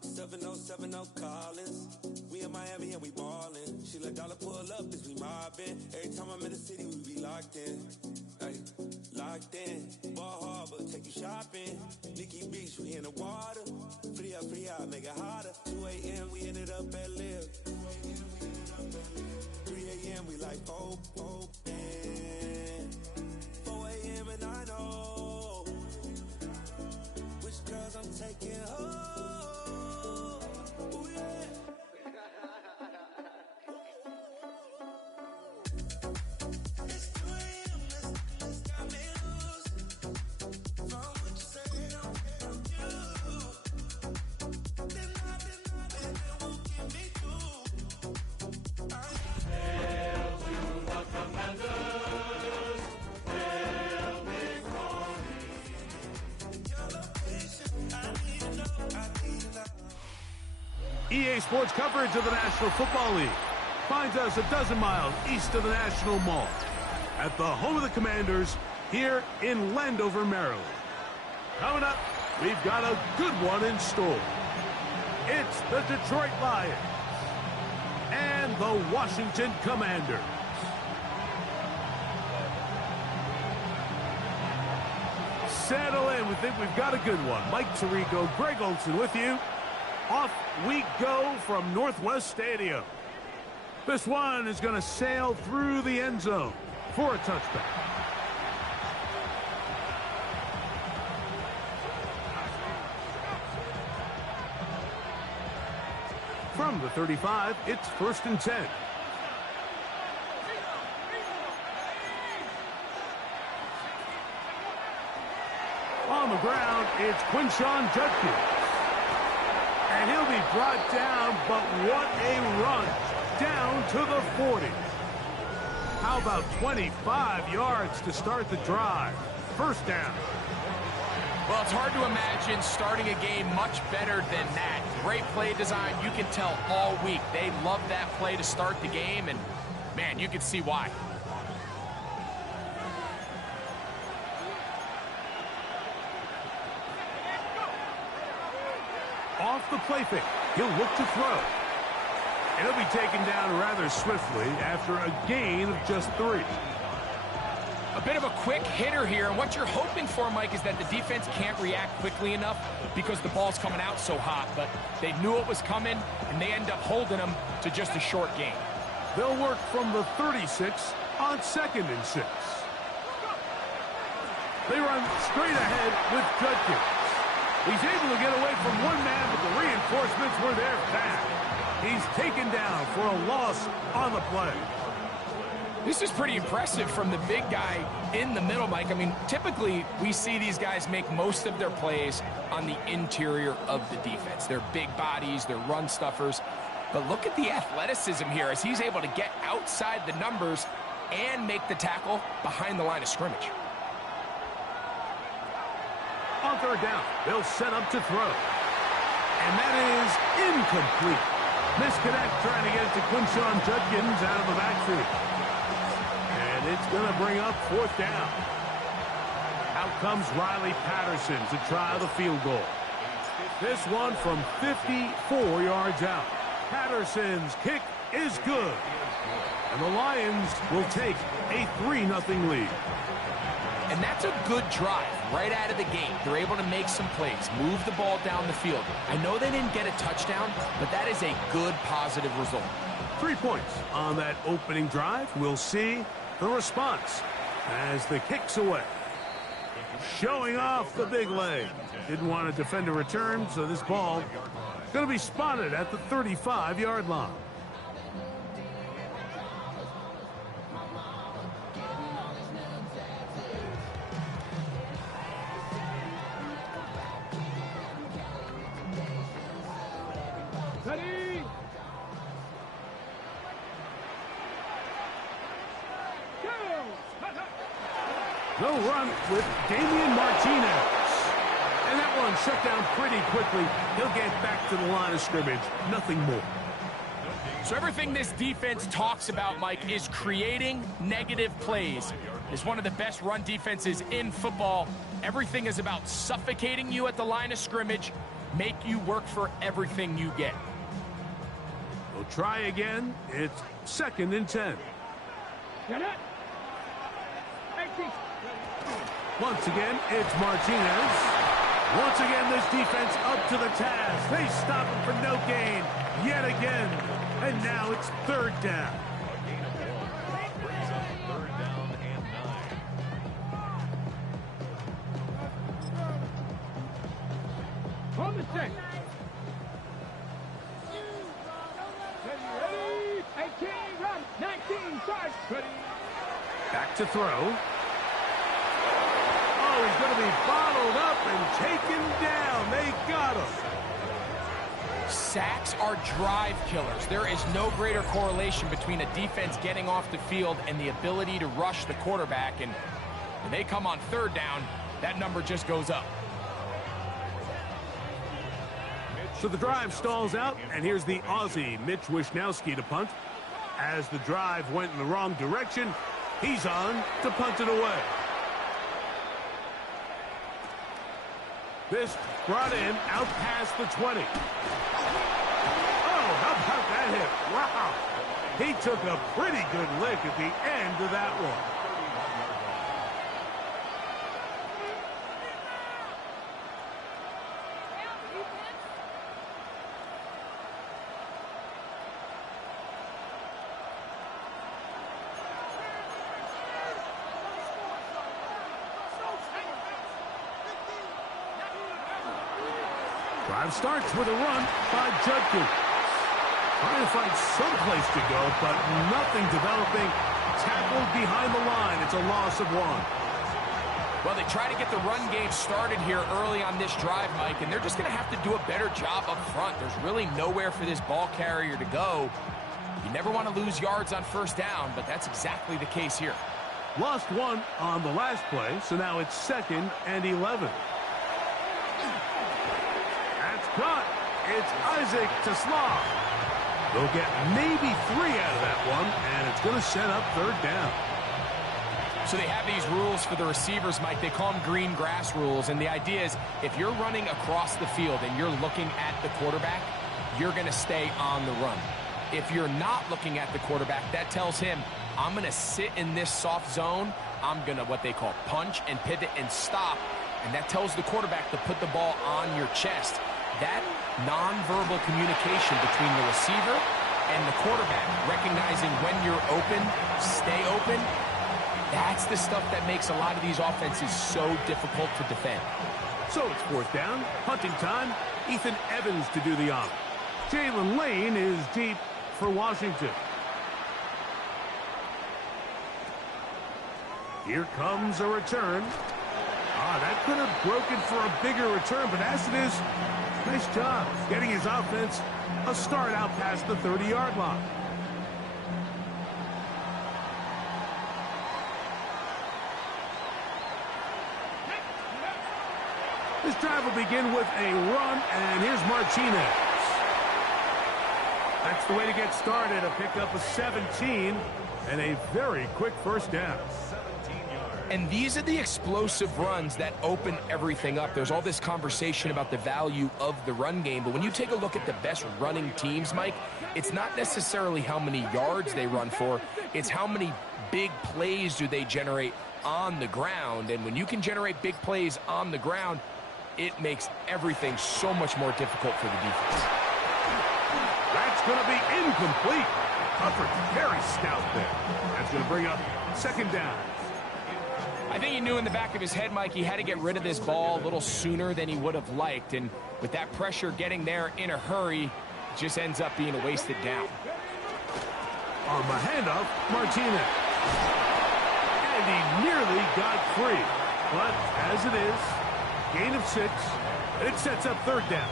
7070 Collins. We in Miami and we ballin'. She let dollar pull up as we mobbin'. Every time I'm in the city, we be locked in. Ay, locked in. Ball Harbor, take you shopping. Nikki Beach, we in the water. Free up, make it hotter. 2 a.m. we ended up at Live. 3 a.m. we like Pope. 4 a.m. and I know which girls I'm taking home. Ooh, yeah. It's 2 a.m. Let's got me loose. From what you say, don't you. Then won't get me through. Hail to the Commanders. Hail victory. Your location, I need to know. EA Sports coverage of the National Football League finds us a dozen miles east of the National Mall at the home of the Commanders here in Landover, Maryland. Coming up, we've got a good one in store. It's the Detroit Lions and the Washington Commanders. Settle in. We think we've got a good one. Mike Tirico, Greg Olson with you. Off we go from Northwest Stadium. This one is going to sail through the end zone for a touchback. From the 35, it's 1st and 10. On the ground, it's Quinshon Judkins. And he'll be brought down, but what a run down to the 40. How about 25 yards to start the drive? First down. Well, it's hard to imagine starting a game much better than that. Great play design. You can tell all week they love that play to start the game, and, man, you can see why. Off the play fake, he'll look to throw. And he'll be taken down rather swiftly after a gain of just 3. A bit of a quick hitter here, and what you're hoping for, Mike, is that the defense can't react quickly enough because the ball's coming out so hot, but they knew it was coming, and they end up holding them to just a short gain. They'll work from the 36 on 2nd and 6. They run straight ahead with Judkins. He's able to get away from one man, but the reinforcements were there fast. He's taken down for a loss on the play. This is pretty impressive from the big guy in the middle, Mike. I mean, typically we see these guys make most of their plays on the interior of the defense. They're big bodies, they're run stuffers. But look at the athleticism here as he's able to get outside the numbers and make the tackle behind the line of scrimmage. On 3rd down, they'll set up to throw. And that is incomplete. Misconnect trying to get it to Quinshon Judkins out of the backfield. And it's going to bring up 4th down. Out comes Riley Patterson to try the field goal. This one from 54 yards out. Patterson's kick is good. And the Lions will take a 3-0 lead. And that's a good drive right out of the gate. They're able to make some plays, move the ball down the field. I know they didn't get a touchdown, but that is a good, positive result. 3 points on that opening drive. We'll see the response as the kick's away. Showing off the big leg. Didn't want to defend a return, so this ball going to be spotted at the 35-yard line. They'll run with Damian Martinez. And that one shut down pretty quickly. He'll get back to the line of scrimmage. Nothing more. So everything this defense talks about, Mike, is creating negative plays. It's one of the best run defenses in football. Everything is about suffocating you at the line of scrimmage, make you work for everything you get. We'll try again. It's 2nd and 10. Once again, it's Martinez. Once again, this defense up to the task. They stop him for no gain yet again. And now it's 3rd down. On the set. Ready, 18, run, 19, charge. Ready. Back to throw. Oh, he's going to be bottled up and taken down. They got him. Sacks are drive killers. There is no greater correlation between a defense getting off the field and the ability to rush the quarterback. And when they come on 3rd down, that number just goes up. So the drive stalls out, and here's the Aussie, Mitch Wishnowsky, to punt. As the drive went in the wrong direction, he's on to punt it away. This brought in out past the 20. Oh, how about that hit? Wow. He took a pretty good lick at the end of that one. Drive starts with a run by Judkins. Trying to find some place to go, but nothing developing. Tackled behind the line. It's a loss of 1. Well, they try to get the run game started here early on this drive, Mike, and they're just going to have to do a better job up front. There's really nowhere for this ball carrier to go. You never want to lose yards on 1st down, but that's exactly the case here. Lost 1 on the last play, so now it's 2nd and 11. That's caught. It's Isaac Teslaw. They'll get maybe 3 out of that one, and it's going to set up 3rd down. So they have these rules for the receivers, Mike. They call them green grass rules, and the idea is if you're running across the field and you're looking at the quarterback, you're going to stay on the run. If you're not looking at the quarterback, that tells him, I'm going to sit in this soft zone. I'm going to what they call punch and pivot and stop, and that tells the quarterback to put the ball on your chest. That nonverbal communication between the receiver and the quarterback, recognizing when you're open, stay open, that's the stuff that makes a lot of these offenses so difficult to defend. So it's 4th down, punting time. Ethan Evans to do the honor. Jalen Lane is deep for Washington. Here comes a return. That could have broken for a bigger return, but as it is, nice job getting his offense a start out past the 30-yard line. This drive will begin with a run, and here's Martinez. That's the way to get started, a pickup of 17 and a very quick 1st down. And these are the explosive runs that open everything up. There's all this conversation about the value of the run game, but when you take a look at the best running teams, Mike, it's not necessarily how many yards they run for, it's how many big plays do they generate on the ground. And when you can generate big plays on the ground, it makes everything so much more difficult for the defense. That's going to be incomplete. Coverage very stout there. That's going to bring up 2nd down. I think he knew in the back of his head, Mike, he had to get rid of this ball a little sooner than he would have liked. And with that pressure getting there in a hurry, it just ends up being a wasted down. On the handoff, Martinez. And he nearly got free. But as it is, gain of 6, and it sets up 3rd down.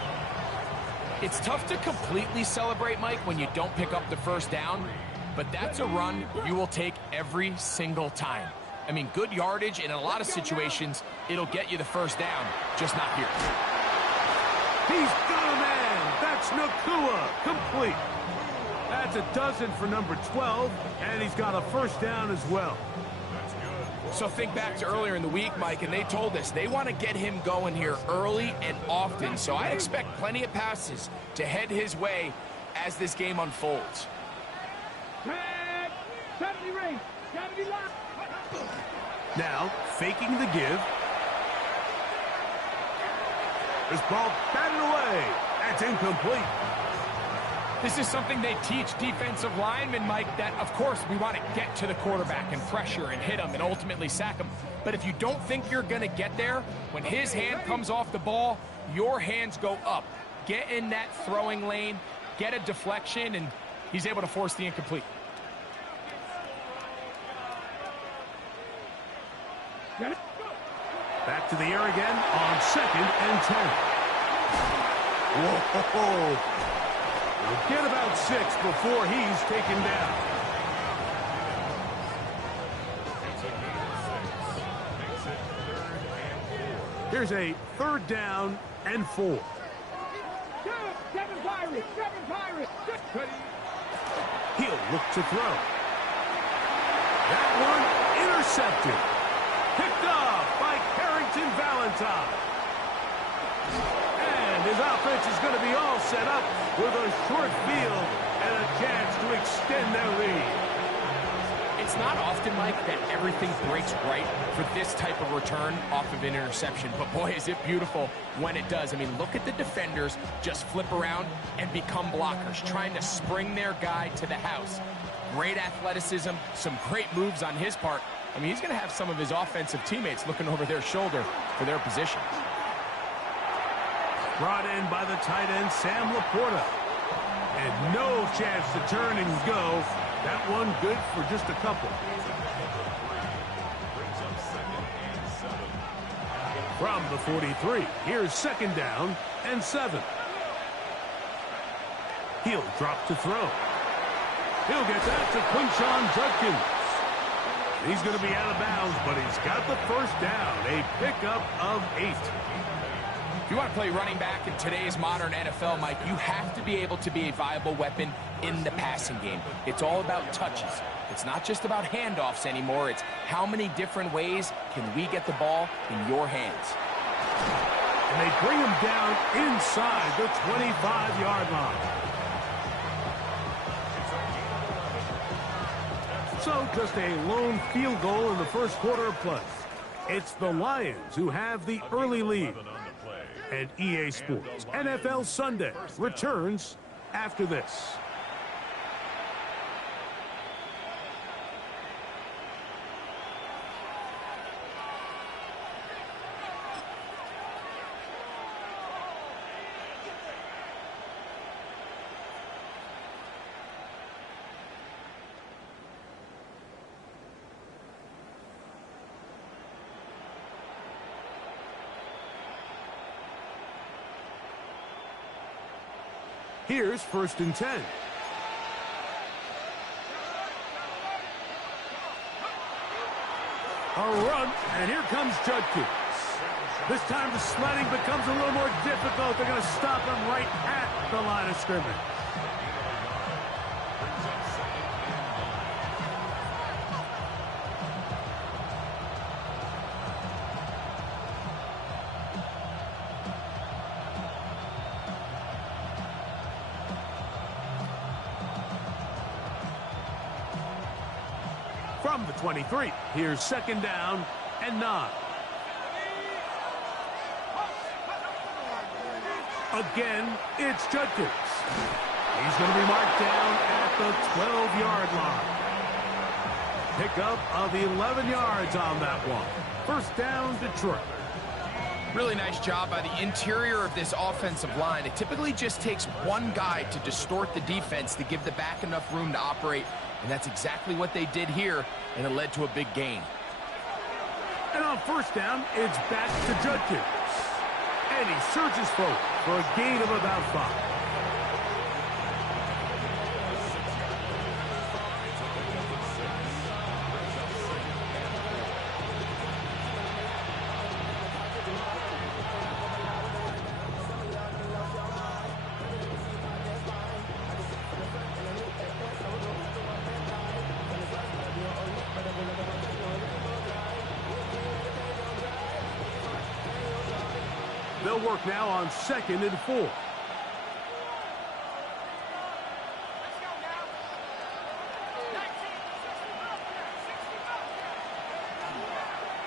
It's tough to completely celebrate, Mike, when you don't pick up the 1st down. But that's a run you will take every single time. I mean, good yardage, and in a lot of situations, it'll get you the 1st down, just not here. He's got a man. That's Nacua, complete. That's a dozen for number 12, and he's got a 1st down as well. So think back to earlier in the week, Mike, and they told us they want to get him going here early and often. So I expect plenty of passes to head his way as this game unfolds. Tag, 70 ring, 70 line. Now, faking the give. This ball batted away. That's incomplete. This is something they teach defensive linemen, Mike, that, of course, we want to get to the quarterback and pressure and hit him and ultimately sack him. But if you don't think you're going to get there, when his hand comes off the ball, your hands go up. Get in that throwing lane, get a deflection, and he's able to force the incomplete. Back to the air again on 2nd and 10. Whoa! We'll get about 6 before he's taken down. Here's a 3rd down and 4. 7 Pirates, 7 Pirates. He'll look to throw. That one intercepted. Picked off by Carrington Valentine. And his offense is going to be all set up with a short field and a chance to extend their lead. It's not often, Mike, that everything breaks right for this type of return off of an interception. But boy, is it beautiful when it does. I mean, look at the defenders just flip around and become blockers, trying to spring their guy to the house. Great athleticism, some great moves on his part. I mean, he's going to have some of his offensive teammates looking over their shoulder for their position. Brought in by the tight end, Sam Laporta. And no chance to turn and go. That one good for just a couple. From the 43, here's 2nd down and 7. He'll drop to throw. He'll get that to Quinshon Judkins. He's going to be out of bounds, but he's got the 1st down. A pickup of 8. If you want to play running back in today's modern NFL, Mike, you have to be able to be a viable weapon in the passing game. It's all about touches. It's not just about handoffs anymore. It's how many different ways can we get the ball in your hands. And they bring him down inside the 25-yard line. So just a lone field goal in the 1st quarter of play. It's the Lions who have the early lead. And EA Sports NFL Sunday returns after this. Here's 1st and 10. A run, and here comes Judkins. This time the sledding becomes a little more difficult. They're going to stop him right at the line of scrimmage. From the 23, here's 2nd down and 9. Again, it's Judkins. He's going to be marked down at the 12-yard line. Pickup of 11 yards on that one. 1st down, Detroit. Really nice job by the interior of this offensive line. It typically just takes one guy to distort the defense to give the back enough room to operate. And that's exactly what they did here, and it led to a big gain. And on 1st down, it's back to Judkins. And he surges forward for a gain of about 5. They'll work now on 2nd and 4.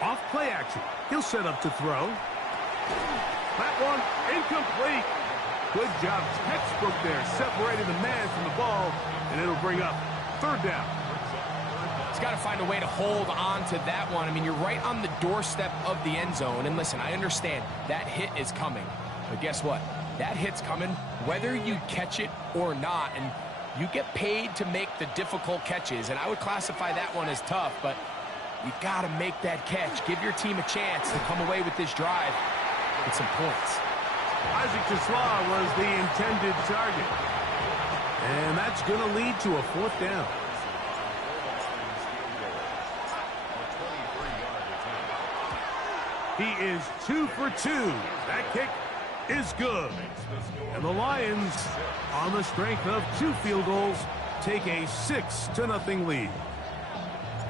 Off play action. He'll set up to throw. That one incomplete. Good job, textbook there, separating the man from the ball, and it'll bring up 3rd down. He's got to find a way to hold on to that one. I mean, you're right on the doorstep of the end zone. And listen, I understand that hit is coming. But guess what? That hit's coming whether you catch it or not. And you get paid to make the difficult catches. And I would classify that one as tough, but you got to make that catch. Give your team a chance to come away with this drive with some points. Isaac TeSlaa was the intended target. And that's going to lead to a 4th down. He is 2 for 2. That kick is good. And the Lions, on the strength of 2 field goals, take a 6-0 lead.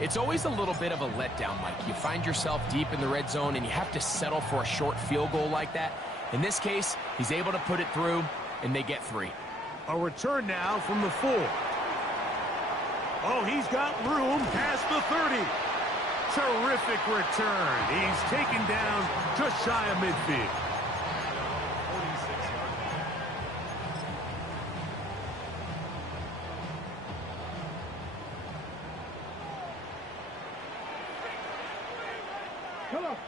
It's always a little bit of a letdown, Mike. You find yourself deep in the red zone, and you have to settle for a short field goal like that. In this case, he's able to put it through, and they get 3. A return now from the 4. Oh, he's got room past the 30. Terrific return. He's taken down just shy of midfield.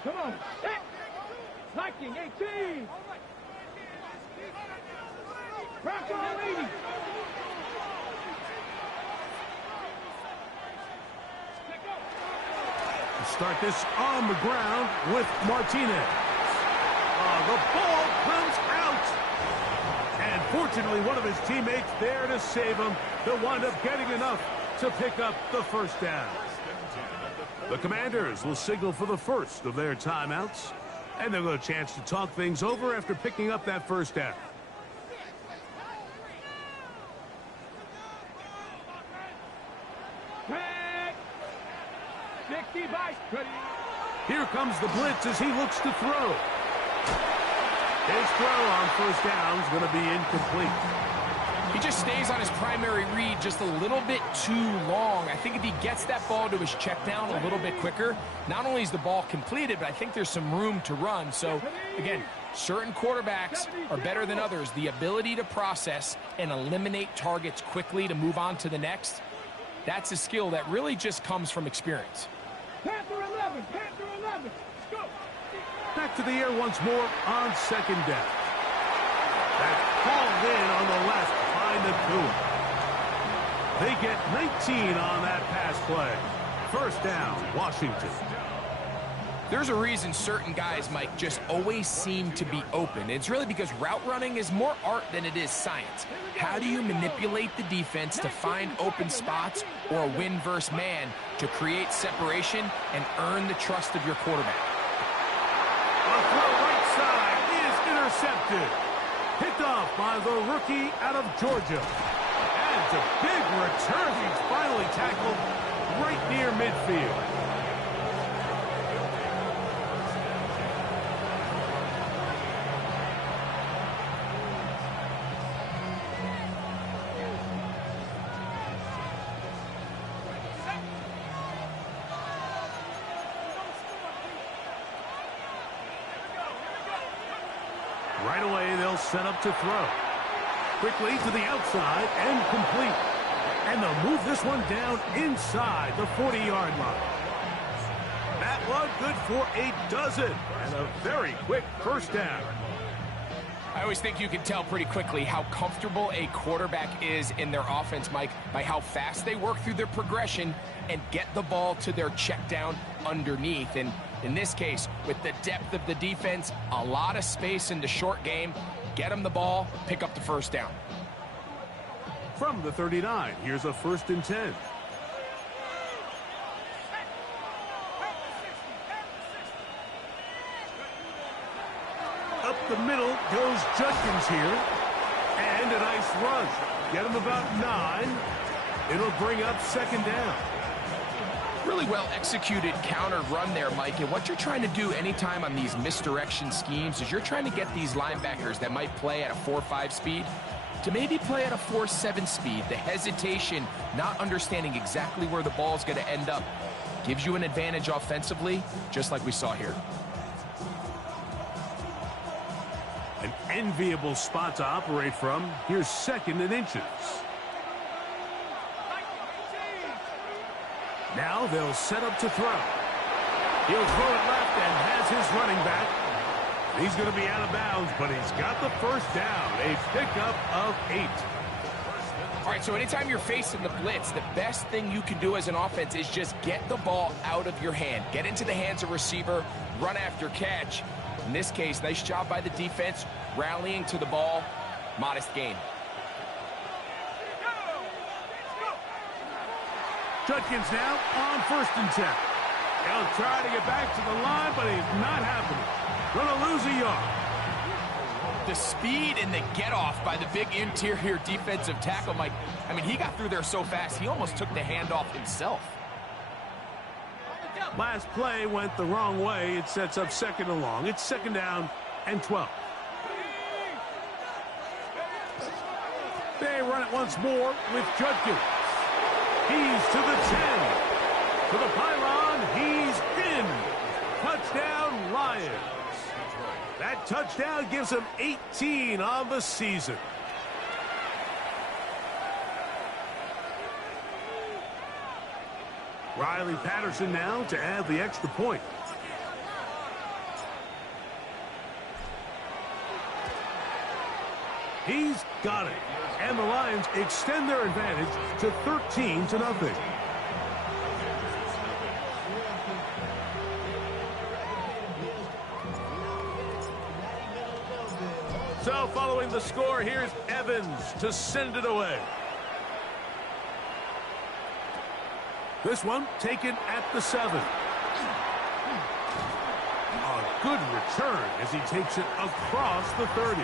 Come on. Liking 18. Press on 80. Start this on the ground with Martinez. The ball comes out. And fortunately, one of his teammates there to save him. They'll wind up getting enough to pick up the 1st down. The Commanders will signal for the first of their timeouts. And they'll get a chance to talk things over after picking up that 1st down. Here comes the blitz as he looks to throw. His throw on 1st down is going to be incomplete. He just stays on his primary read just a little bit too long. I think if he gets that ball to his check down a little bit quicker, not only is the ball completed, but I think there's some room to run. So, again, certain quarterbacks are better than others. The ability to process and eliminate targets quickly to move on to the next, that's a skill that really just comes from experience. Panther 11. Let's go. Back to the air once more on 2nd down. That's called in on the left by Nacua. They get 19 on that pass play. 1st down, Washington. There's a reason certain guys, Mike, just always seem to be open. It's really because route running is more art than it is science. How do you manipulate the defense to find open spots or win versus man to create separation and earn the trust of your quarterback? A throw right side is intercepted. Picked off by the rookie out of Georgia. And it's a big return. He's finally tackled right near midfield. Right away, they'll set up to throw. Quickly to the outside and complete. And they'll move this one down inside the 40-yard line. That one good for a dozen. And a very quick 1st down. I always think you can tell pretty quickly how comfortable a quarterback is in their offense, Mike, by how fast they work through their progression and get the ball to their check down underneath. And in this case, with the depth of the defense, a lot of space in the short game, get them the ball, pick up the 1st down. From the 39, here's a 1st and 10. Up the middle goes Judkins here. And a nice rush. Get him about 9. It'll bring up 2nd down. Really well executed counter run there, Mike. And what you're trying to do anytime on these misdirection schemes is you're trying to get these linebackers that might play at a 4.5 speed to maybe play at a 4.7 speed. The hesitation, not understanding exactly where the ball is going to end up, gives you an advantage offensively, just like we saw here. An enviable spot to operate from. Here's 2nd and inches. Now they'll set up to throw. He'll throw it left and has his running back. He's going to be out of bounds, but he's got the first down. A pickup of 8. All right, so anytime you're facing the blitz, the best thing you can do as an offense is just get the ball out of your hand. Get into the hands of receiver, run after catch. In this case, nice job by the defense, rallying to the ball. Modest gain. Judkins now on 1st and 10. He'll try to get back to the line, but he's not happening. Going to lose a yard. The speed and the get-off by the big interior defensive tackle, Mike. I mean, he got through there so fast, he almost took the handoff himself. Last play went the wrong way. It sets up 2nd and long. It's 2nd down and 12. They run it once more with Judkins. He's to the 10. To the pylon. He's in. Touchdown, Lions. That touchdown gives him 18 on the season. Riley Patterson now to add the extra point. He's got it. And the Lions extend their advantage to 13-0. So following the score, here's Evans to send it away. This one taken at the 7. A good return as he takes it across the 30.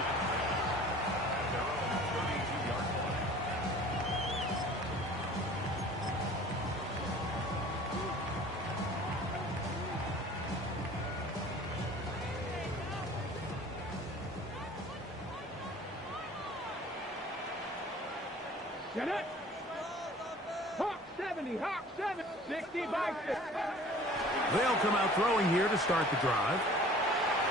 Get it. Hawk 70, Hawk 7, 60 by 6. They'll come out throwing here to start the drive.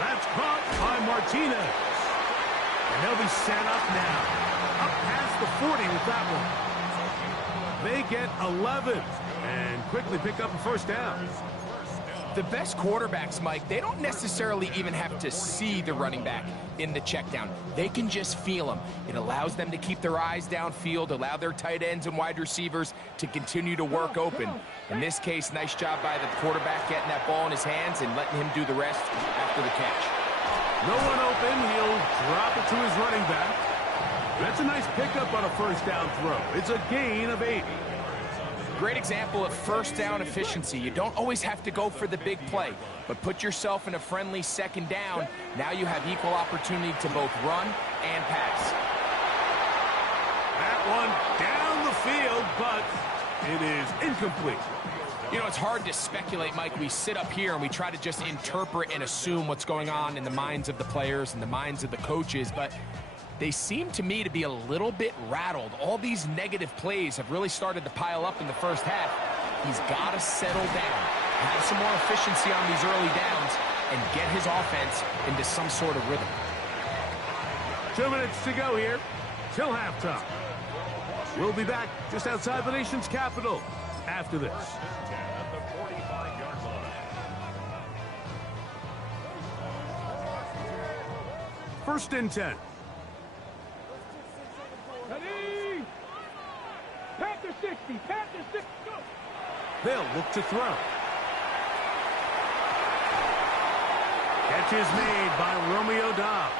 That's caught by Martinez. And they'll be set up now. Up past the 40 with that one. They get 11 and quickly pick up a first down. The best quarterbacks, Mike, they don't necessarily even have to see the running back in the check down. They can just feel him. It allows them to keep their eyes downfield, allow their tight ends and wide receivers to continue to work open. In this case, nice job by the quarterback getting that ball in his hands and letting him do the rest after the catch. No one open. He'll drop it to his running back. That's a nice pickup on a first down throw. It's a gain of 8. Great example of first down efficiency. You don't always have to go for the big play, but put yourself in a friendly second down. Now you have equal opportunity to both run and pass. That one down the field, but it is incomplete. You know, it's hard to speculate, Mike. We sit up here and we try to just interpret and assume what's going on in the minds of the players and the minds of the coaches, but they seem to me to be a little bit rattled. All these negative plays have really started to pile up in the first half. He's got to settle down, have some more efficiency on these early downs, and get his offense into some sort of rhythm. 2 minutes to go here till halftime. We'll be back just outside the nation's capital after this. First and 10. Ready. Panther 60, Panther 60, go. They'll look to throw. Catch is made by Romeo Doubs.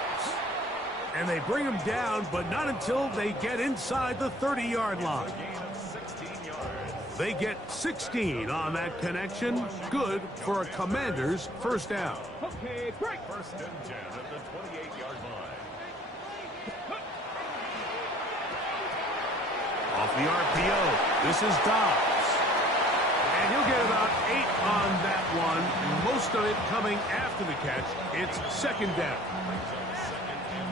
And they bring him down, but not until they get inside the 30-yard line. They get 16 on that connection. Good for a Commander's first down. Okay, break. First and 10 at the 28-yard line. Off the RPO, this is Doubs. And He'll get about 8 on that one, most of it coming after the catch. It's second down.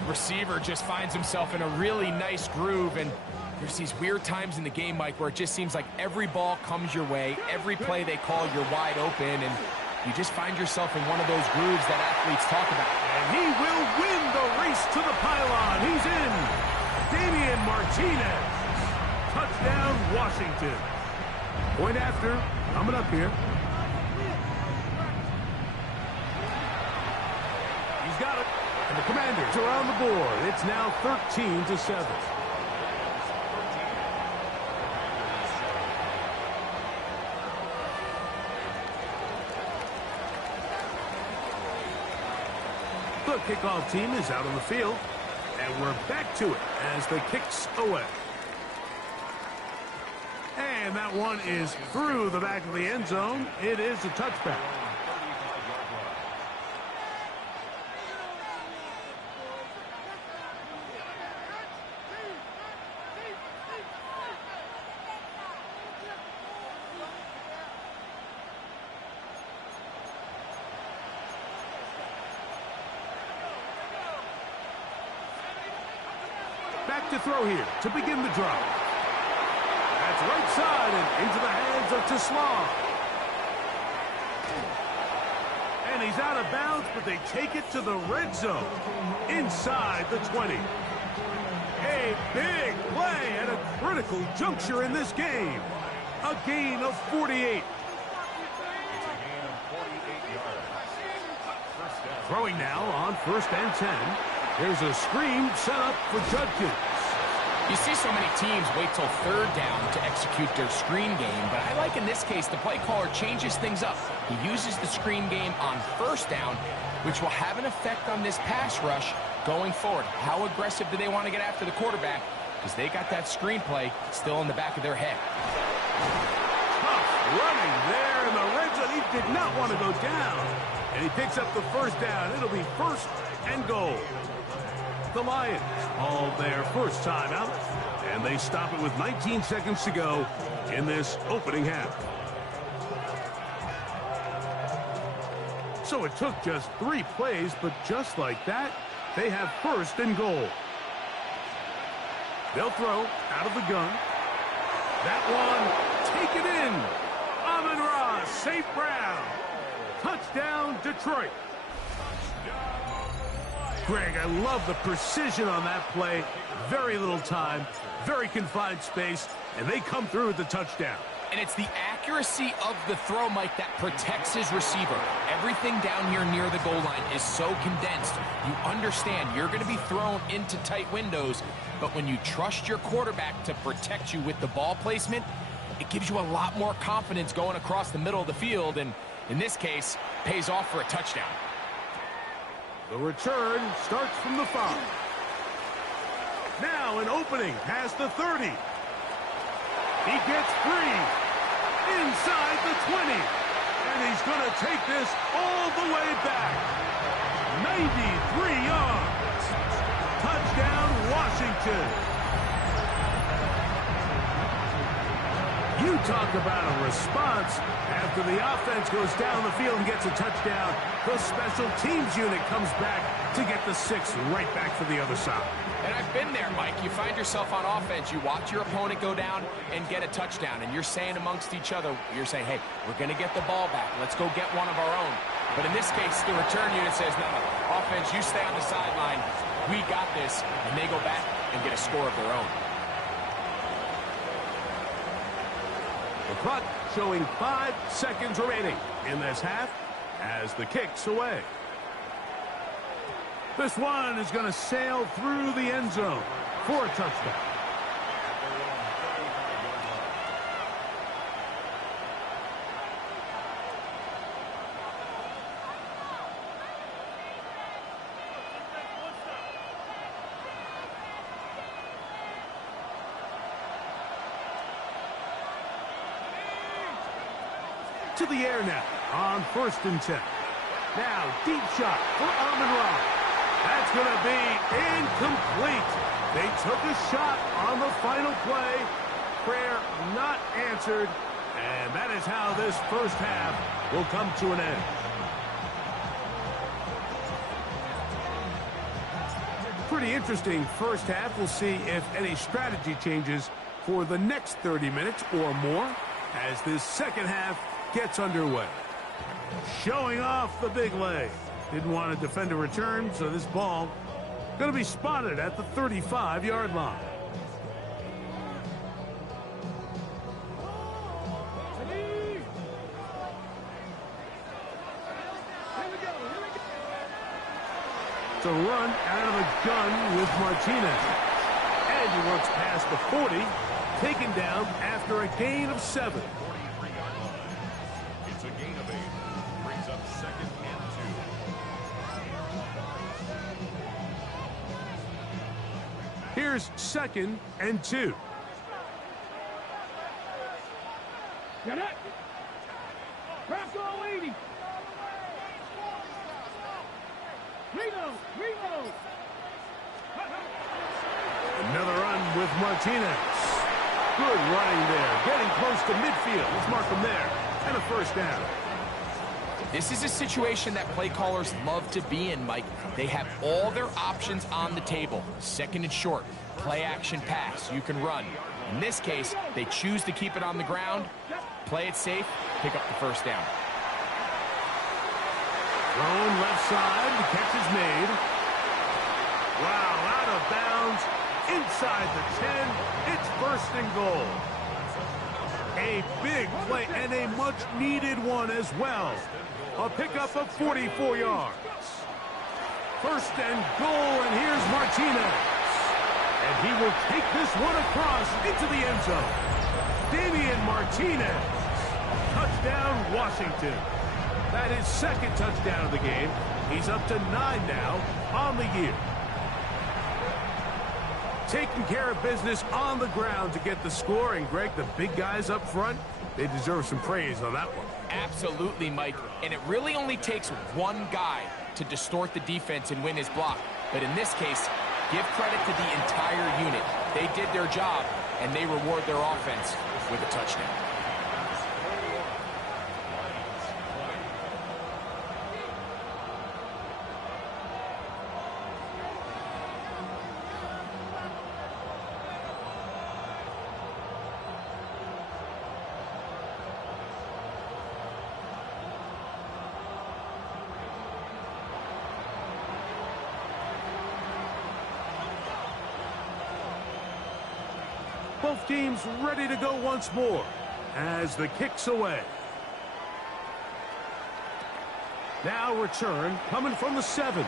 Receiver just finds himself in a really nice groove, and there's these weird times in the game, Mike, where it just seems like every ball comes your way, every play they call, you're wide open, and you just find yourself in one of those grooves that athletes talk about. And he will win the race to the pylon. He's in. Damian Martinez. Touchdown, Washington. Point after, coming up here. He's got it. And the Commanders are on the board. It's now 13-7. The kickoff team is out on the field, and we're back to it as the kick's away. And that one is through the back of the end zone. It is a touchback. Back to throw here to begin the drive. That's right side and into the hands of Tesla. And he's out of bounds, but they take it to the red zone. Inside the 20. A big play at a critical juncture in this game. A gain of 48. Throwing now on 1st and 10. Here's a screen set up for Judkins. You see so many teams wait till 3rd down to execute their screen game, but I like in this case the play caller changes things up. He uses the screen game on 1st down, which will have an effect on this pass rush going forward. How aggressive do they want to get after the quarterback? Because they got that screen play still in the back of their head. Tough running there in the red zone. He did not want to go down. And he picks up the 1st down. It'll be 1st and goal. The Lions all their first time out, and they stop it with 19 seconds to go in this opening half. So it took just 3 plays, but just like that, they have 1st and goal. They'll throw out of the gun. That one, take it in. Amon-Ra, St. Brown. Touchdown, Detroit. Greg, I love the precision on that play. Very little time, very confined space, and they come through with the touchdown. And it's the accuracy of the throw, Mike, that protects his receiver. Everything down here near the goal line is so condensed. You understand you're going to be thrown into tight windows, but when you trust your quarterback to protect you with the ball placement, it gives you a lot more confidence going across the middle of the field, and in this case, pays off for a touchdown. The return starts from the 5. Now an opening past the 30. He gets free inside the 20. And he's going to take this all the way back. 93 yards. Touchdown, Washington. You talk about a response. After the offense goes down the field and gets a touchdown, the special teams unit comes back to get the 6 right back for the other side. And I've been there, Mike. You find yourself on offense. You watch your opponent go down and get a touchdown, and you're saying amongst each other, you're saying, hey, we're going to get the ball back. Let's go get one of our own. But in this case, the return unit says, no, offense, you stay on the sideline. We got this. And they go back and get a score of their own. The clock showing 5 seconds remaining in this half as the kick's away. This one is going to sail through the end zone for a touchdown. To the air now on 1st and 10. Now deep shot for Amon-Ra. That's going to be incomplete. They took a shot on the final play. Prayer not answered, And that is how this first half will come to an end. Pretty interesting first half. We'll see if any strategy changes for the next 30 minutes or more as this second half gets underway. Showing off the big leg. Didn't want to defend a return, so this ball going to be spotted at the 35-yard line. It's a run out of a gun with Martinez. And he works past the 40, taken down after a gain of 7. 43-yard line. It's a gain of 8. Brings up 2nd and 2. Here's 2nd and 2. Get it. Rocco 80. Reload. Another run with Martinez. Good running there. Getting close to midfield. Let's mark him there. And a first down. This is a situation that play callers love to be in, Mike. They have all their options on the table. 2nd and short, play action pass, you can run. In this case, they choose to keep it on the ground, play it safe, pick up the first down. Thrown left side, the catch is made. Wow, out of bounds, inside the 10, it's 1st and goal. A big play and a much-needed one as well. A pickup of 44 yards. 1st and goal, and here's Martinez. And he will take this one across into the end zone. Damian Martinez. Touchdown, Washington. That is 2nd touchdown of the game. He's up to 9 now on the year. Taking care of business on the ground to get the score. And, Greg, the big guys up front, they deserve some praise on that one. Absolutely, Mike. And it really only takes one guy to distort the defense and win his block. But in this case, give credit to the entire unit. They did their job, and they reward their offense with a touchdown. Both teams ready to go once more as the kick's away. Now return coming from the 7.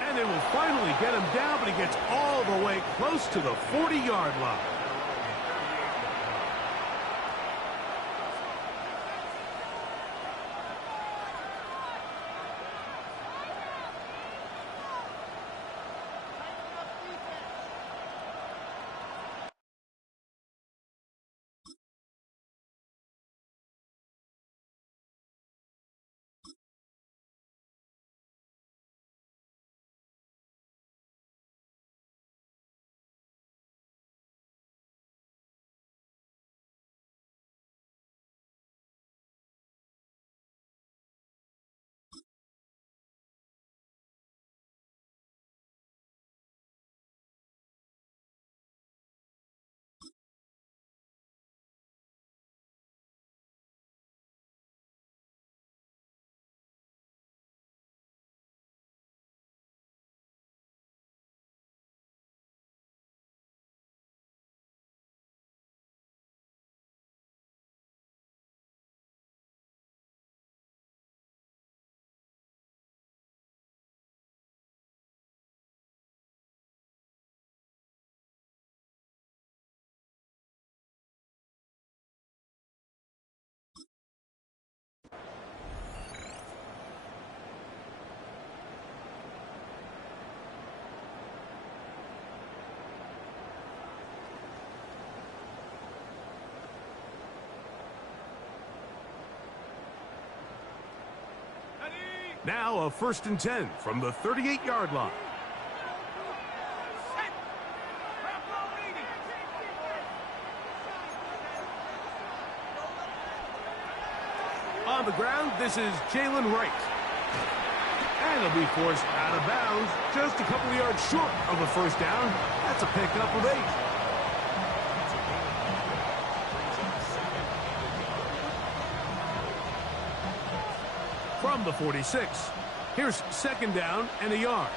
And they will finally get him down, but he gets all the way close to the 40-yard line. Now a 1st and 10 from the 38-yard line. On the ground, this is Jalen Wright. And he'll be forced out of bounds just a couple of yards short of a first down. That's a pickup of 8. From the 46, here's second down and a yard.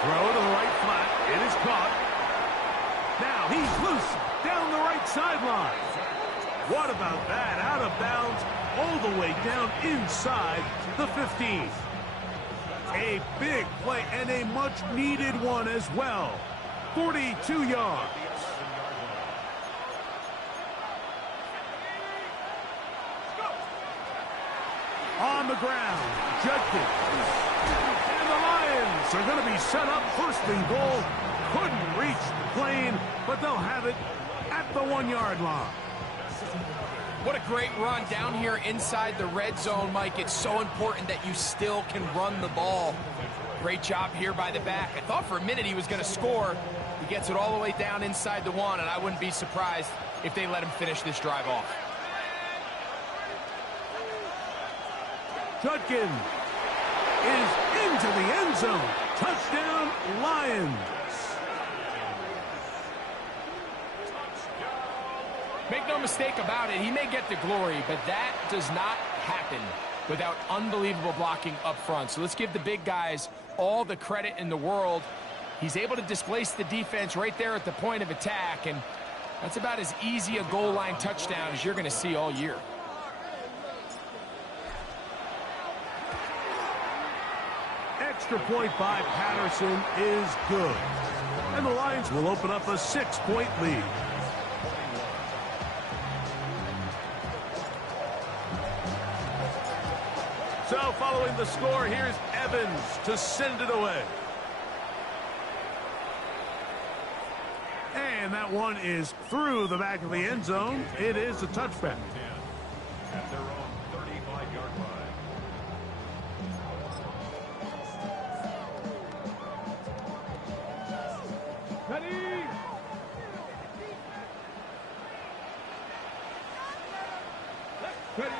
Throw to the right flat. It is caught. Now he's loose down the right sideline. What about that? Out of bounds all the way down inside the 15. A big play and a much-needed one as well. 42 yards. On the ground, Judkins. And the Lions are going to be set up first and goal. Couldn't reach the plane, but they'll have it at the 1-yard line. What a great run down here inside the red zone, Mike. It's so important that you still can run the ball. Great job here by the back. I thought for a minute he was going to score. He gets it all the way down inside the 1, and I wouldn't be surprised if they let him finish this drive off. Judkins is into the end zone. Touchdown, Lions. Make no mistake about it, he may get the glory, but that does not happen without unbelievable blocking up front. So let's give the big guys all the credit in the world. He's able to displace the defense right there at the point of attack, and that's about as easy a goal line touchdown as you're going to see all year. Extra point by Patterson is good. And the Lions will open up a 6-point lead. So following the score, here's Evans to send it away. And that one is through the back of the end zone. It is a touchback. At their own 35-yard line. Ready? Ready?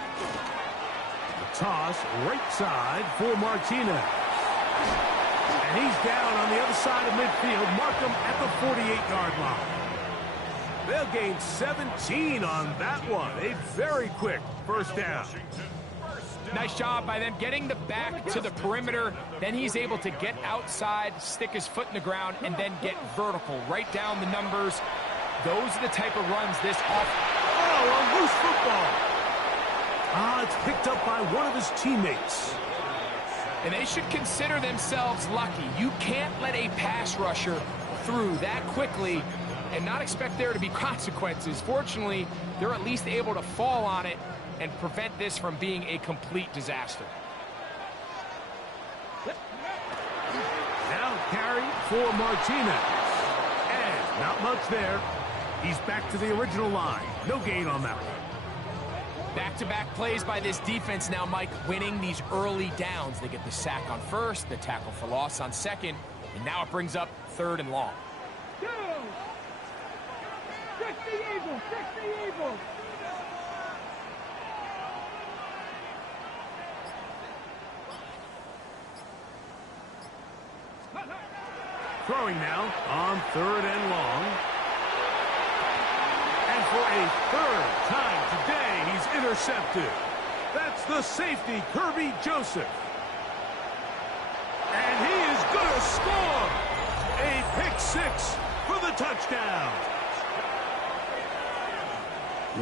Toss right side for Martinez. And he's down on the other side of midfield. Mark him at the 48-yard line. They'll gain 17 on that one. A very quick first down. Nice job by them getting the back to the perimeter. Then he's able to get outside, stick his foot in the ground, and then get vertical. Right down the numbers. Those are the type of runs this off. Oh, a loose football. It's picked up by one of his teammates. And they should consider themselves lucky. You can't let a pass rusher through that quickly and not expect there to be consequences. Fortunately, they're at least able to fall on it and prevent this from being a complete disaster. Now carry for Martinez. And not much there. He's back to the original line. No gain on that one. Back-to-back plays by this defense now, Mike, winning these early downs. They get the sack on first, the tackle for loss on second, and now it brings up 3rd and long. Go! 60 Eagles! 60 Eagles! Throwing now on 3rd and long. And for a 3rd time today, he's intercepted. That's the safety, Kirby Joseph. And he is going to score. A pick 6 for the touchdown.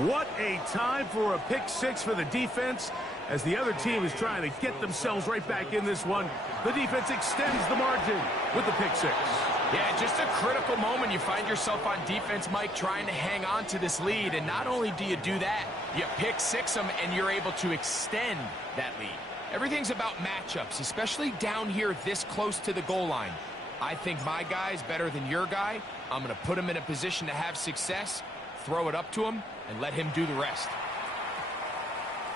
What a time for a pick 6 for the defense. As the other team is trying to get themselves right back in this one, the defense extends the margin with the pick 6. Yeah, just a critical moment. You find yourself on defense, Mike, trying to hang on to this lead. And not only do you do that, you pick 6 them and you're able to extend that lead. Everything's about matchups, especially down here this close to the goal line. I think my guy's better than your guy. I'm going to put him in a position to have success, throw it up to him, and let him do the rest.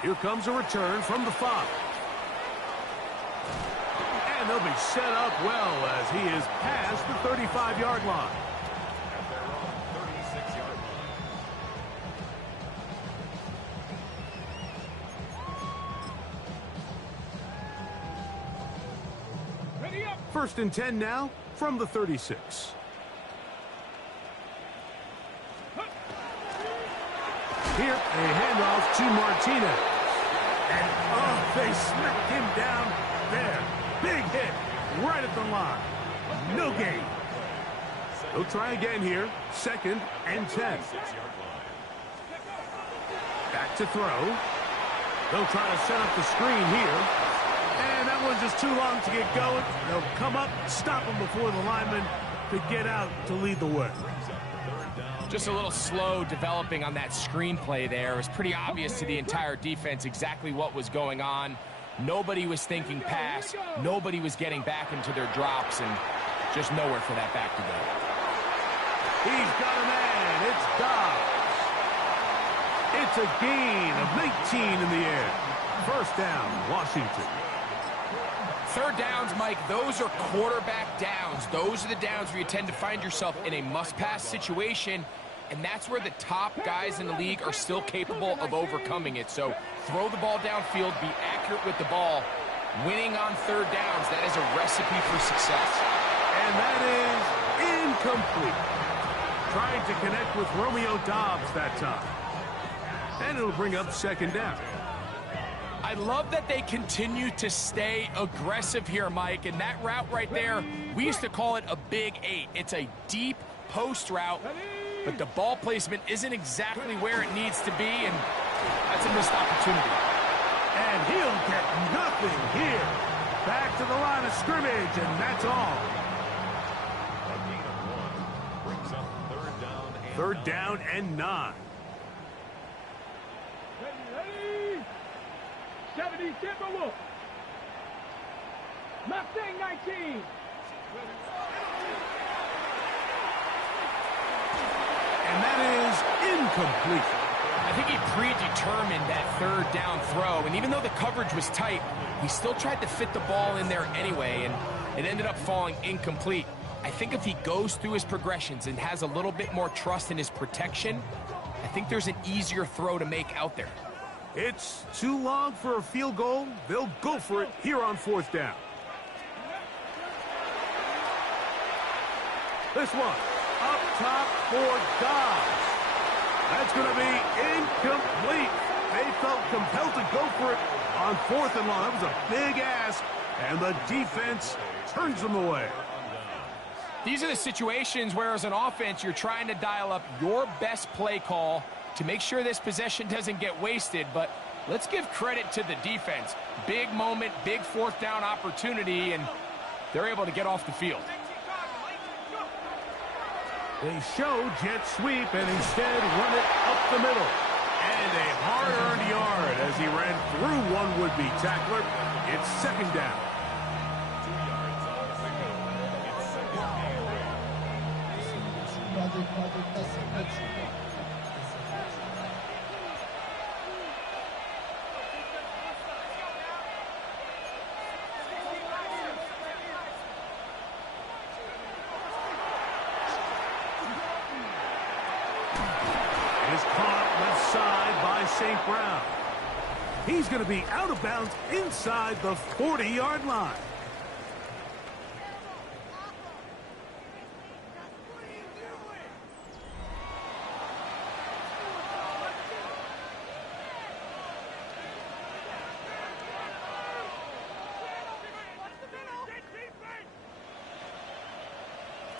Here comes a return from the 5. And they'll be set up well as he is past the 35-yard line. At their own 36-yard line. First and 10 now from the 36. Here, a handoff to Martinez. And, oh, they smacked him down there. Big hit right at the line. No gain. They'll try again here. Second and 10. Back to throw. They'll try to set up the screen here. And that one's just too long to get going. They'll come up, stop him before the lineman could get out to lead the way. Just a little slow developing on that screenplay there. It was pretty obvious to the entire defense exactly what was going on. Nobody was thinking pass. Nobody was getting back into their drops, and just nowhere for that back to go. He's got a man. It's Dobbs. It's a gain of 19 in the air. First down, Washington. Third downs, Mike, those are quarterback downs. Those are the downs where you tend to find yourself in a must-pass situation, and that's where the top guys in the league are still capable of overcoming it. So throw the ball downfield, be accurate with the ball. Winning on third downs, that is a recipe for success. And that is incomplete. Trying to connect with Romeo Dobbs that time. And it'll bring up second down. I love that they continue to stay aggressive here, Mike, and that route right there, we used to call it a big 8. It's a deep post route, but the ball placement isn't exactly where it needs to be, and that's a missed opportunity. And he'll get nothing here. Back to the line of scrimmage, and that's all. A gain of 1 brings up Third down and 9. 70, Timberwolf. Mustang 19. And that is incomplete. I think he predetermined that third down throw, and even though the coverage was tight, he still tried to fit the ball in there anyway, and it ended up falling incomplete. I think if he goes through his progressions and has a little bit more trust in his protection, I think there's an easier throw to make out there. It's too long for a field goal. They'll go for it here on fourth down. This one up top for Dobbs. That's going to be incomplete. They felt compelled to go for it on fourth and long. That was a big ask, and the defense turns them away. These are the situations where, as an offense, you're trying to dial up your best play call to make sure this possession doesn't get wasted, but let's give credit to the defense. Big moment, big fourth down opportunity, and they're able to get off the field. They show jet sweep and instead run it up the middle. And a hard-earned yard as he ran through one would-be tackler. It's second down. 2 yards. St. Brown. He's going to be out of bounds inside the 40-yard line.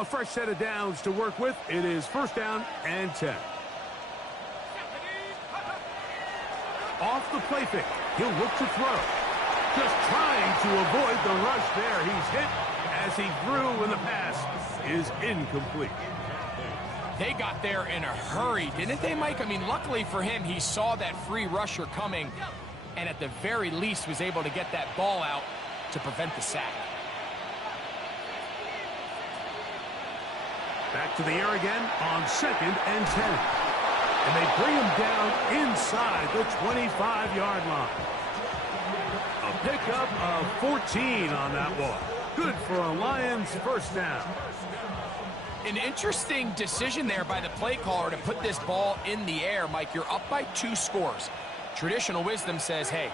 A fresh set of downs to work with. It is first down and 10. Off the play fake. He'll look to throw. Just trying to avoid the rush there. He's hit as he threw, and the pass is incomplete. They got there in a hurry, didn't they, Mike? I mean, luckily for him, he saw that free rusher coming, and at the very least was able to get that ball out to prevent the sack. Back to the air again on second and 10. And they bring him down inside the 25-yard line. A pickup of 14 on that one. Good for a Lions first down. An interesting decision there by the play caller to put this ball in the air. Mike, you're up by 2 scores. Traditional wisdom says, hey,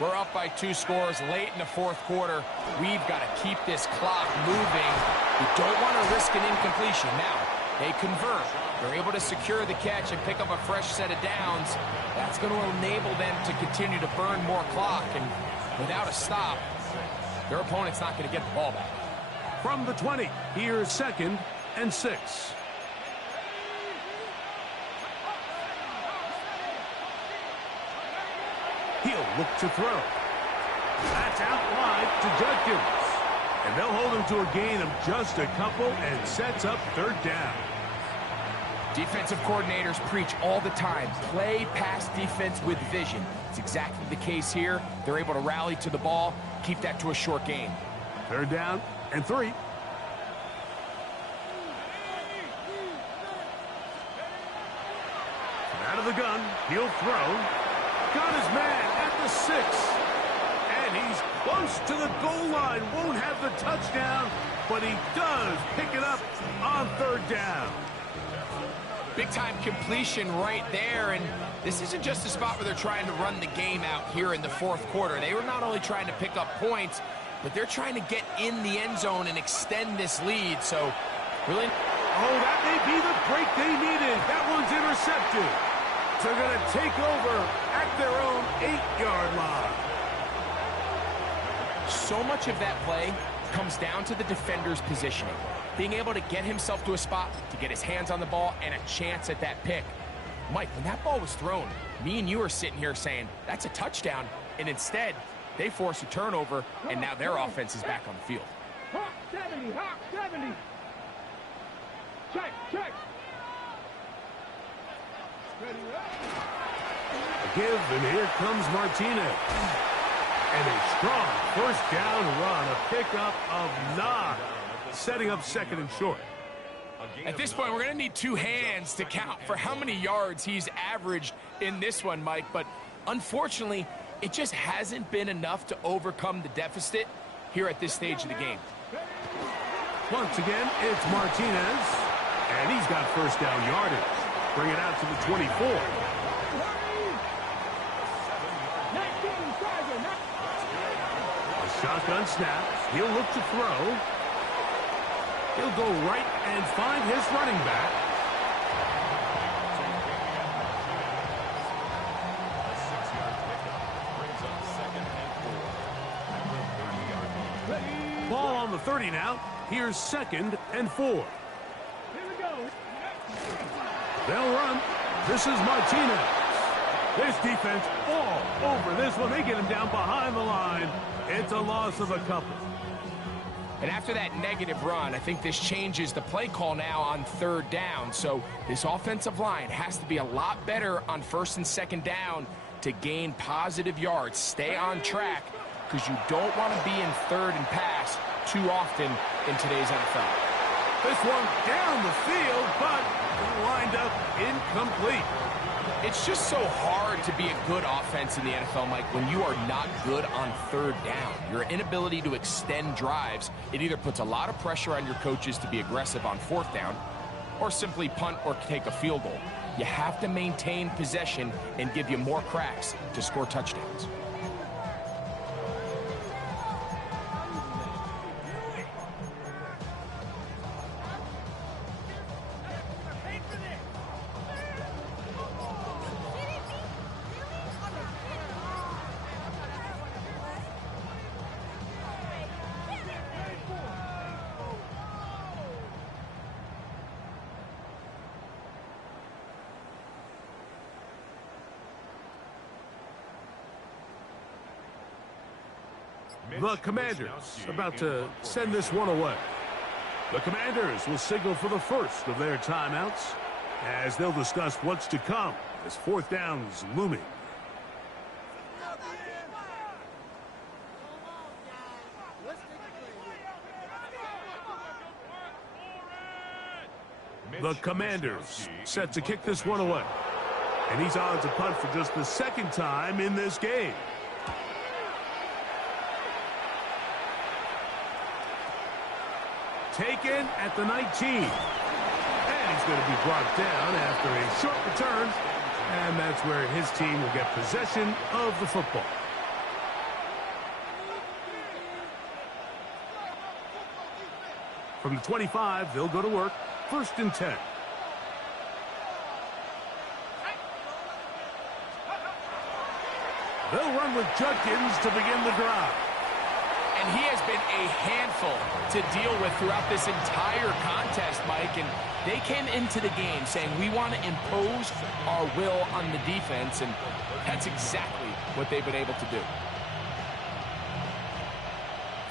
We're up by 2 scores late in the fourth quarter. We've got to keep this clock moving. We don't want to risk an incompletion. Now, they convert. They're able to secure the catch and pick up a fresh set of downs. That's going to enable them to continue to burn more clock. And without a stop, their opponent's not going to get the ball back. From the 20, here's 2nd and 6. He'll look to throw. That's out wide to Judkins. And they'll hold him to a gain of just a couple and sets up 3rd down. Defensive coordinators preach all the time, play pass defense with vision. It's exactly the case here. They're able to rally to the ball, keep that to a short gain. 3rd down and 3. Out of the gun, he'll throw. Got his man at the 6. And he's close to the goal line. Won't have the touchdown, but he does pick it up on 3rd down. Big-time completion right there, and this isn't just a spot where they're trying to run the game out here in the fourth quarter. They were not only trying to pick up points, but they're trying to get in the end zone and extend this lead, so really... Oh, that may be the break they needed. That one's intercepted. So they're going to take over at their own 8-yard line. So much of that play comes down to the defender's positioning. Being able to get himself to a spot, to get his hands on the ball, and a chance at that pick. Mike, when that ball was thrown, me and you are sitting here saying, that's a touchdown, and instead, they force a turnover, and now their offense is back on the field. Hawk 70, Hawk 70. Check, check. A give, and here comes Martinez. And a strong 1st down run, a pickup of 9. Setting up 2nd and short. At this point, we're going to need 2 hands to count for how many yards he's averaged in this one, Mike. But unfortunately, it just hasn't been enough to overcome the deficit here at this stage of the game. Once again, it's Martinez. And he's got 1st down yardage. Bring it out to the 24. A shotgun snap. He'll look to throw. He'll go right and find his running back. Ball on the 30 now. Here's 2nd and 4. Here we go. They'll run. This is Martinez. This defense all over this one. They get him down behind the line. It's a loss of a couple. And after that negative run, I think this changes the play call now on 3rd down. So this offensive line has to be a lot better on 1st and 2nd down to gain positive yards. Stay on track because you don't want to be in 3rd and pass too often in today's NFL. This one down the field, but lined up incomplete. It's just so hard to be a good offense in the NFL, Mike, when you are not good on 3rd down. Your inability to extend drives, it either puts a lot of pressure on your coaches to be aggressive on 4th down or simply punt or take a field goal. You have to maintain possession and give you more cracks to score touchdowns. The Commanders about to send this one away. The Commanders will signal for the first of their timeouts as they'll discuss what's to come as 4th down is looming. The Commanders set to kick this one away. And he's on to punt for just the 2nd time in this game. Taken at the 19. And he's going to be brought down after a short return. And that's where his team will get possession of the football. From the 25, they'll go to work. 1st and 10. They'll run with Judkins to begin the drive. And he has been a handful to deal with throughout this entire contest, Mike. And they came into the game saying, we want to impose our will on the defense. And that's exactly what they've been able to do.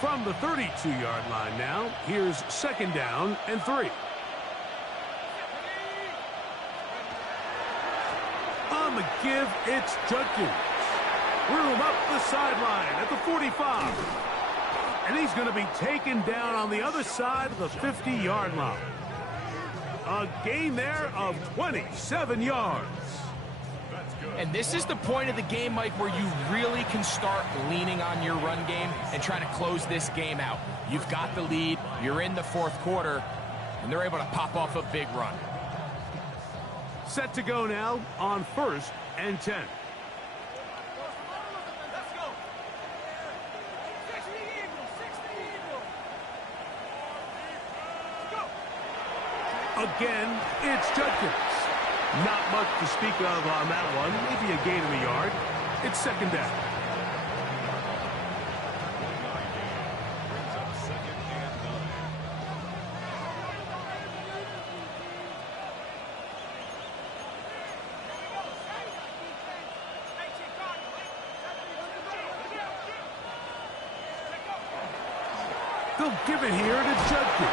From the 32-yard line now, here's 2nd down and 3. On the give, it's Judkins. Room up the sideline at the 45. And he's going to be taken down on the other side of the 50-yard line. A gain there of 27 yards. And this is the point of the game, Mike, where you really can start leaning on your run game and trying to close this game out. You've got the lead, you're in the 4th quarter, and they're able to pop off a big run. Set to go now on 1st and 10. Again, it's Judkins. Not much to speak of on that one. Maybe a gain of a yard. It's 2nd down. They'll give it here to Judkins.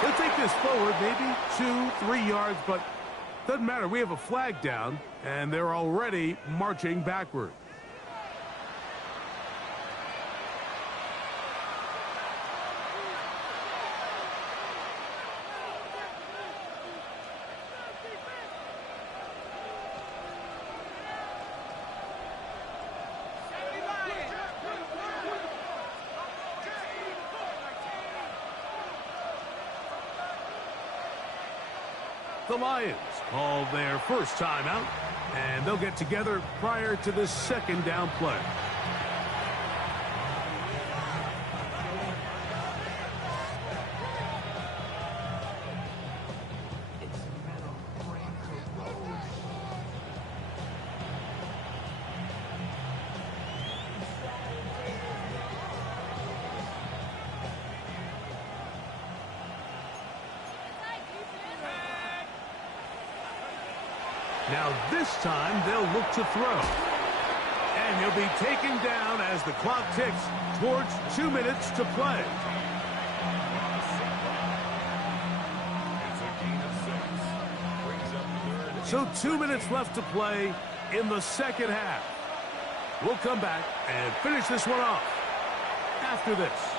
He'll take this forward, maybe 2-3 yards, but doesn't matter. We have a flag down, and they're already marching backward. The Lions call their first timeout, and they'll get together prior to the 2nd down play. Now this time they'll look to throw. And he'll be taken down as the clock ticks towards 2 minutes to play. So 2 minutes left to play in the 2nd half. We'll come back and finish this one off after this.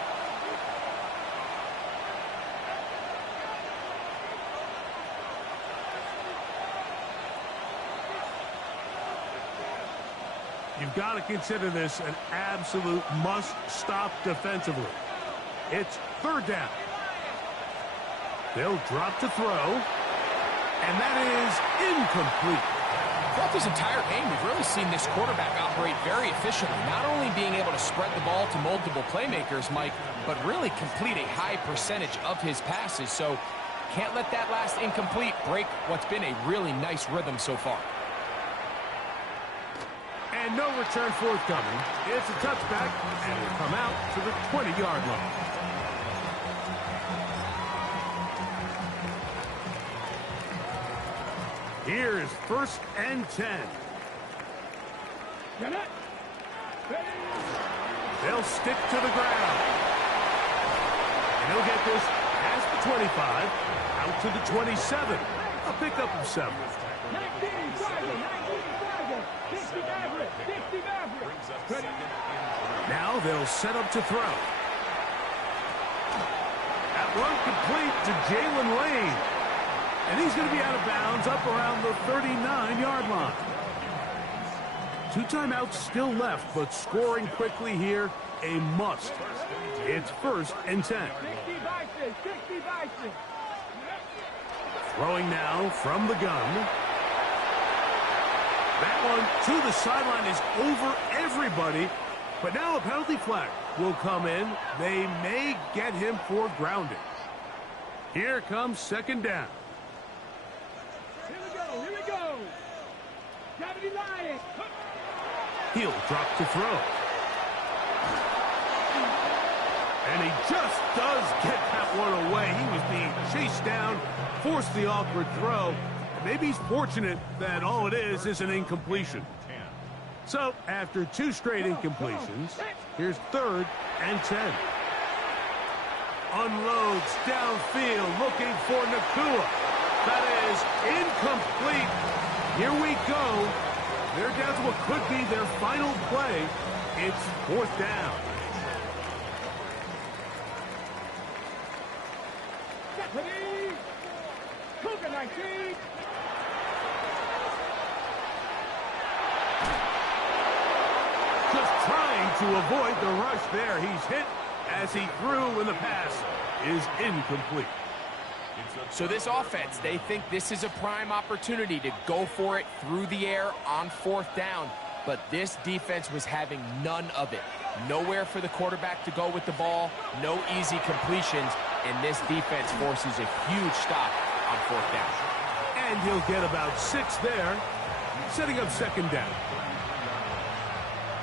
You've got to consider this an absolute must-stop defensively. It's 3rd down. They'll drop to throw, and that is incomplete. Throughout this entire game, we've really seen this quarterback operate very efficiently, not only being able to spread the ball to multiple playmakers, Mike, but really complete a high percentage of his passes. So can't let that last incomplete break what's been a really nice rhythm so far. And no return forthcoming. It's a touchback, and will come out to the 20-yard line. Here is 1st and 10. They'll stick to the ground. And he'll get this past the 25, out to the 27. A pickup of 7. Now they'll set up to throw. That one complete to Jalen Lane. And he's going to be out of bounds up around the 39-yard line. 2 timeouts still left, but scoring quickly here, a must. It's 1st and 10. Throwing now from the gun. That one to the sideline is over everybody. But now a penalty flag will come in. They may get him for grounding. Here comes second down. Here we go. 70 Lions. He'll drop to throw. And he just does get that one away. He was being chased down, forced the awkward throw. And maybe he's fortunate that all it is an incompletion. So, after 2 straight incompletions, here's 3rd and 10. Unloads downfield, looking for Nacua. That is incomplete. Here we go. They're down to what could be their final play. It's 4th down. Deputy. Cougar 19. Just trying to avoid the rush there. He's hit as he threw when the pass is incomplete. So this offense, they think this is a prime opportunity to go for it through the air on 4th down. But this defense was having none of it. Nowhere for the quarterback to go with the ball, no easy completions, and this defense forces a huge stop on 4th down. And he'll get about 6 there, setting up second down.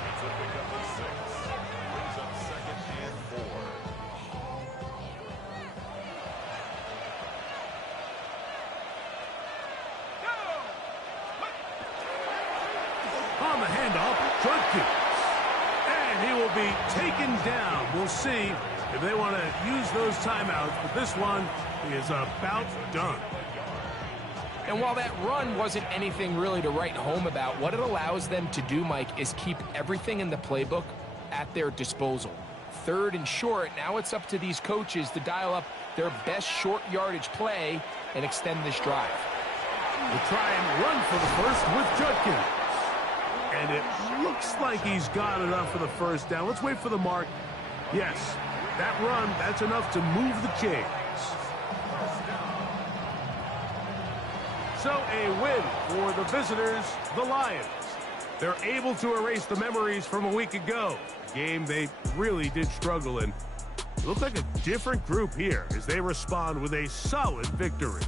It's a pickup of 6. Brings up 2nd and 4. On the handoff, Judkins. And he will be taken down. We'll see if they want to use those timeouts, but this one is about done. And while that run wasn't anything really to write home about, what it allows them to do, Mike, is keep everything in the playbook at their disposal. 3rd and short, now it's up to these coaches to dial up their best short yardage play and extend this drive. We'll try and run for the first with Judkins. And it looks like he's got enough for the first down. Let's wait for the mark. Yes, that run, that's enough to move the chains. So a win for the visitors, the Lions. They're able to erase the memories from a week ago. A game they really did struggle in. It looked like a different group here as they respond with a solid victory.